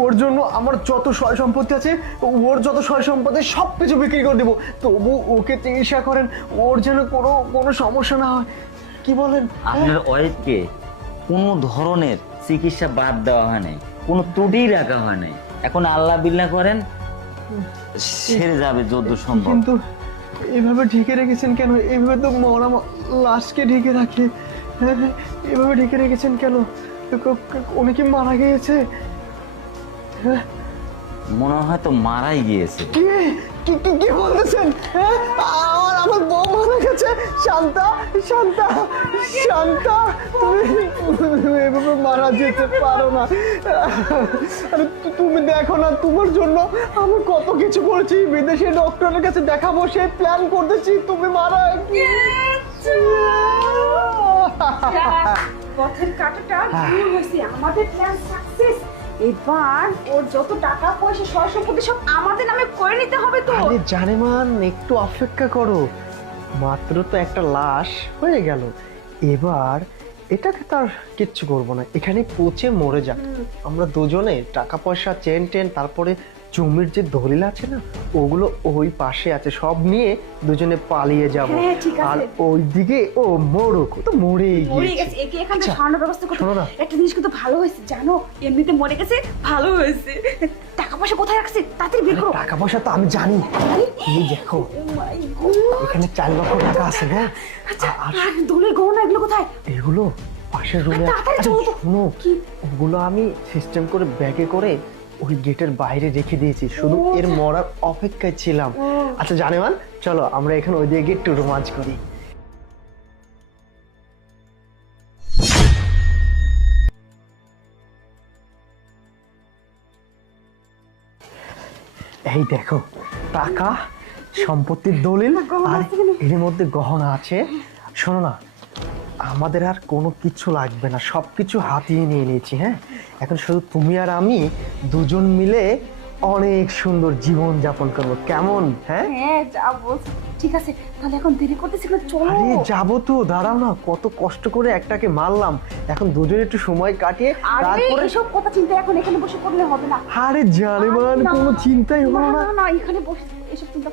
ওর জন্য আমার যত সয় সম্পত্তি আছে ওর যত সয় সম্পত্তি সব কিছু বিক্রি করে দেবো। তবু ওকে চিকিৎসা করেন ওর যেন কোনো কোনো সমস্যা না হয়। কি বলেন? আপনার ওয়াইফকে কোনো ধরনের চিকিৎসা বাদ দেওয়া হয় নাই কোনো ত্রুটি রাখা হয় নাই। এখন আল্লাহ বিল্লাহ করেন সেরে যাবে যত সম্ভব। কিন্তু এভাবে ঢেকে রেখেছেন কেন? এভাবে তো মরা লাশকে ঢেকে রাখে। হ্যাঁ, হ্যাঁ, এভাবে ঢেকে রেখেছেন কেন? উনি কি মারা গিয়েছে। মনে হয় তো মারাই গিয়েছে। কি? কি কি বলতেছেন? হ্যাঁ? আমার আমার বউ মারা গেছে? শান্তা শান্তা শান্তা তুমি তুমি এভাবে মারা যেতে পারো না। আরে তুমি দেখো না তোমার জন্য আমি কত কিছু করেছি। বিদেশে ডক্টরের কাছে দেখাবো সেই প্ল্যান করতেছি তুমি মারা পথের কাটাটা হয়েছে। আমাদের প্ল্যান সাকসেস এবার ওর যত টাকা পয়সা সয় সম্পত্তি সব আমাদের নামে করে নিতে হবে তো। আরে জানেমান একটু অপেক্ষা করো। মাত্র তো একটা লাশ হয়ে গেল। এবার এটাকে তার কিচ্ছু করব না। এখানে পচে মরে যাক। আমরা দুজনে টাকা পয়সা চেন টেন তারপরে জমির যে দলিল আছে না ওগুলো ওই পাশে আছে সব নিয়ে দুজনে পালিয়ে যাব। হ্যাঁ। আর ওইদিকে ও মরুক তো মরে গিয়েছে। একে এখান আচ্ছা, সরানোর ব্যবস্থা করতে শোনো একটা জিনিস কিন্তু ভালো হয়েছে জানো? এমনিতে মরে গেছে ভালো হয়েছে। টাকা পয়সা কোথায় রাখছে? তাড়াতাড়ি বের করো। টাকা পয়সা তো আমি জানি। এই দেখো এখানে চার লক্ষ টাকা আছে হ্যাঁ? আচ্ছা আর দোলের গহনা এগুলো কোথায়? এগুলো পাশের রুমে চলো শুনো কি? ওগুলো আমি সিস্টেম করে ব্যাগে করে ওই গেটের বাইরে রেখে দিয়েছি শুধু এর। মরার অপেক্ষায় ছিলাম। আচ্ছা জানেমান চলো আমরা এখানে ওই দিকে একটু রোমাঞ্চ করি এই দেখো টাকা সম্পত্তির দলিল আর এর মধ্যে গহনা আছে শোনো না আমাদের আর কোনো কিছু লাগবে না সব কিছু হাতিয়ে নিয়ে নিয়েছি হ্যাঁ এখন শুধু তুমি আর আমি দুজন মিলে অনেক সুন্দর জীবন যাপন করব। কেমন হ্যাঁ? হ্যাঁ যাব। ঠিক আছে তাহলে এখন দেরি করতেছি না চলো। আরে যাব তো দাঁড়াও না কত কষ্ট করে একটাকে মারলাম। এখন দুজনে একটু সময় কাটিয়ে তারপরে এসব কথা চিন্তা এখন এখানে বসে করলে হবে না। আরে জানেমান আরে না। কোনো চিন্তাই হলো না না এখানে বসে এসব চিন্তা